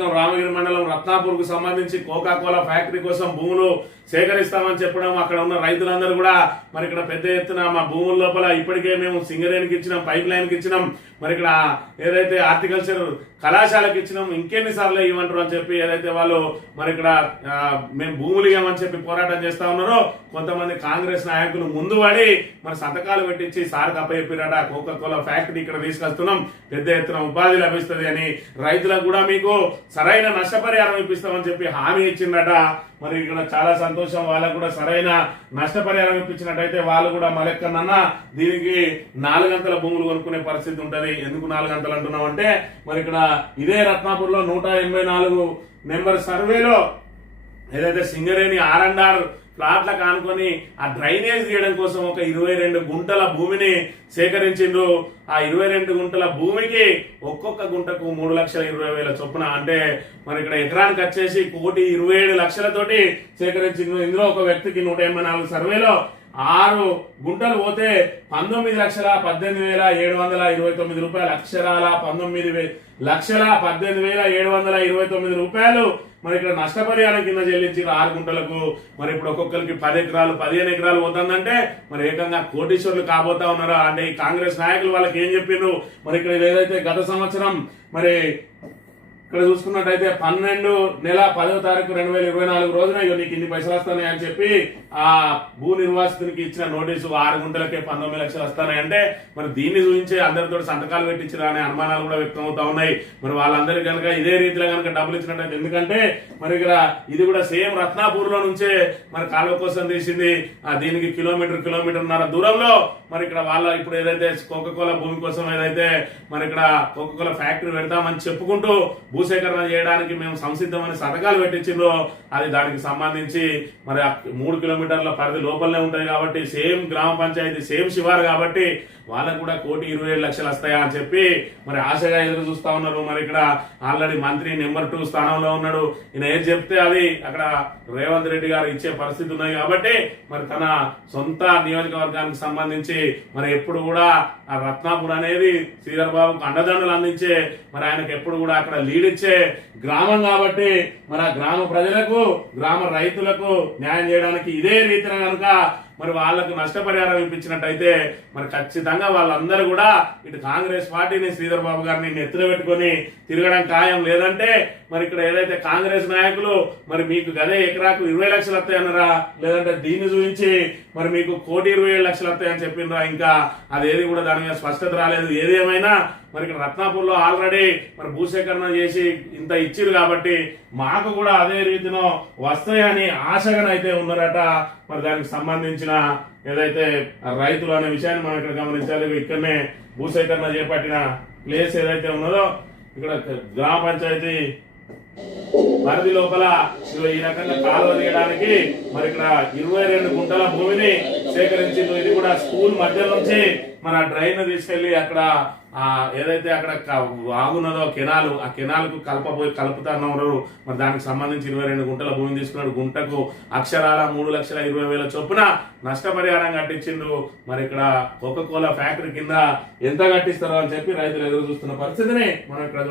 రామగిరి మండలం రత్నాపూర్ కు సంబంధించి కోకా కోలా ఫ్యాక్టరీ కోసం భూములు సేకరిస్తామని చెప్పడం, అక్కడ ఉన్న రైతులందరూ కూడా మరి ఇక్కడ పెద్ద ఎత్తున మా భూముల లోపల ఇప్పటికే మేము సింగరేణికి ఇచ్చినాం, పైప్ లైన్ కి ఇచ్చినాం, మరి ఇక్కడ ఏదైతే హార్టికల్చర్ కళాశాలకు ఇచ్చినాం, ఇంకెన్నిసార్లు ఇవ్వమంటారు అని చెప్పి ఏదైతే వాళ్ళు మరి ఇక్కడ మేము భూములు ఇవ్వమని చెప్పి పోరాటం చేస్తా ఉన్నారో కొంతమంది కాంగ్రెస్ నాయకులు ముందు పడి మరి సంతకాలు పెట్టించి సార్ అప్పచెప్పిరట కోకా కోలా ఫ్యాక్టరీ ఇక్కడ తీసుకొస్తున్నాం, పెద్ద ఎత్తున ఉపాధి లభిస్తుంది అని, రైతులకు కూడా మీకు సరైన నష్టపరిహారం ఇప్పిస్తామని చెప్పి హామీ ఇచ్చిందట. మరి ఇక్కడ చాలా సంతోషం, వాళ్ళకు కూడా సరైన నష్టపరిహారం ఇప్పించినట్టయితే వాళ్ళు కూడా మరెక్కడన్నా దీనికి 4 గంటల భూములు కొనుక్కునే పరిస్థితి ఉంటది. ఎందుకు 4 గంటలు అంటున్నాం అంటే మరి ఇక్కడ ఇదే రత్నాపూర్ లో 184 నెంబర్ సర్వేలో ఏదైతే సింగరేణి R&R ప్లాట్లకు ఆనుకొని ఆ డ్రైనేజ్ తీయడం కోసం ఒక 22 గుంటల భూమిని సేకరించిండ్రు. ఆ 22 గుంటల భూమికి ఒక్కొక్క గుంటకు 3,20,000 చొప్పున, అంటే మరి ఇక్కడ ఎకరానికి వచ్చేసి 1,27,00,000తోటి సేకరించిండ్రు. ఇందులో ఒక వ్యక్తికి 184 సర్వేలో 6 గుంటలు పోతే 19,18,729 రూపాయలు, అక్షరాల 19,18,729 రూపాయలు మరి ఇక్కడ నష్టపరిహారం కింద చెల్లించిన 6 గుంటలకు. మరి ఇప్పుడు ఒక్కొక్కరికి 10 ఎకరాలు 15 ఎకరాలు పోతుందంటే మరి ఏకంగా కోటీశ్వరులు కాబోతా ఉన్నారా అంటే ఈ కాంగ్రెస్ నాయకులు వాళ్ళకి ఏం చెప్పిండ్రు. మరి ఇక్కడ ఏదైతే గత సంవత్సరం మరి ఇక్కడ చూసుకున్నట్టయితే 12/10/2024 రోజున నీకు ఇన్ని పైసలు వస్తాయి అని చెప్పి ఆ భూ నిర్వాసితునికి ఇచ్చిన నోటీసు 6 గుంటలకే 19 లక్షలు వస్తాయి అంటే మరి దీన్ని చూపించి అందరితో సంతకాలు పెట్టించరా అనే అనుమానాలు కూడా వ్యక్తం అవుతా ఉన్నాయి. మరి వాళ్ళందరికీ కనుక ఇదే రీతిలో కనుక డబ్బులు ఇచ్చినట్టయితే, ఎందుకంటే మరి ఇక్కడ ఇది కూడా సేమ్ రత్నాపూర్ లో నుంచే మరి కాలువ కోసం తీసింది, దీనికి కిలోమీటర్న్నర దూరంలో మరి ఇక్కడ వాళ్ళ ఇప్పుడు ఏదైతే కోకా కోలా భూమి కోసం ఏదైతే మరి ఇక్కడ కోకా కోలా ఫ్యాక్టరీ పెడతామని చెప్పుకుంటూ భూసేకరణ చేయడానికి మేము సంసిద్ధమని సంతకాలు పెట్టించిందో అది దానికి సంబంధించి మరి 3 కిలోమీటర్ల పరిధి లోపలనే ఉంటాయి కాబట్టి సేమ్ గ్రామ పంచాయతీ సేమ్ శివారు కాబట్టి వాళ్ళకు కూడా 1,27,00,000 వస్తాయా అని చెప్పి మరి ఆశగా ఎదురు చూస్తా ఉన్నారు. మరి ఇక్కడ ఆల్రెడీ మంత్రి నెంబర్ 2 స్థానంలో ఉన్నాడు, ఈయన ఏం చెప్తే అది అక్కడ రేవంత్ రెడ్డి గారు ఇచ్చే పరిస్థితి ఉన్నాయి కాబట్టి మరి తన సొంత నియోజకవర్గానికి సంబంధించి మరి ఎప్పుడు కూడా ఆ రత్నాపూర్ అనేది శ్రీధర్ బాబుకు అండదండలు అందించే మరి ఆయనకు ఎప్పుడు కూడా అక్కడ లీడ్ ఇచ్చే గ్రామం కాబట్టి మరి ఆ గ్రామ ప్రజలకు గ్రామ రైతులకు న్యాయం చేయడానికి ఇదే రీతిన కనుక మరి వాళ్లకు నష్టపరిహారం ఇప్పించినట్టయితే మరి ఖచ్చితంగా వాళ్ళందరూ కూడా ఇటు కాంగ్రెస్ పార్టీని శ్రీధర్ బాబు గారిని నెత్తిన పెట్టుకుని తిరగడం ఖాయం. లేదంటే మరి ఇక్కడ ఏదైతే కాంగ్రెస్ నాయకులు మరి మీకు గదే ఎకరాకు 20 లక్షలు వస్తాయన్నారా, లేదంటే దీన్ని చూపించి మరి మీకు 1,27,00,000 వస్తాయని చెప్పిండ్రా, ఇంకా అదేది కూడా దాని మీద స్పష్టత రాలేదు. ఏది ఏమైనా మరి ఇక్కడ రత్నాపూర్ లో ఆల్రెడీ మరి భూసేకరణ చేసి ఇంత ఇచ్చిరు కాబట్టి మాకు కూడా అదే రీతిలో వస్తాయని ఆశగానైతే ఉన్నారట. మరి దానికి సంబంధించిన ఏదైతే రైతులు అనే విషయాన్ని మనం ఇక్కడ గమనించాలి. ఇక్కడనే భూసేకరణ చేపట్టిన ప్లేస్ ఏదైతే ఉన్నదో ఇక్కడ గ్రామ పంచాయతీ పరిధి లోపల ఈ రకంగా కాలువ తీయడానికి మరి ఇక్కడ 22 గుంటల భూమిని సేకరించింది. ఇది కూడా స్కూల్ మధ్య నుంచి మన డ్రైన్ తీసుకెళ్లి అక్కడ ఏదైతే అక్కడ వాగున్నదో కెనాల్, ఆ కెనాల్ కు కలుపుతున్నారు. మరి దానికి సంబంధించి 22 గుంటల భూమిని తీసుకున్నాడు. గుంటకు అక్షరాల 3,20,000 చొప్పున నష్టపరిహారం కట్టించిండు. మరి ఇక్కడ కోకా కోలా ఫ్యాక్టరీ కింద ఎంత కట్టిస్తారో అని చెప్పి రైతులు ఎదురు చూస్తున్న పరిస్థితిని మనం ఇక్కడ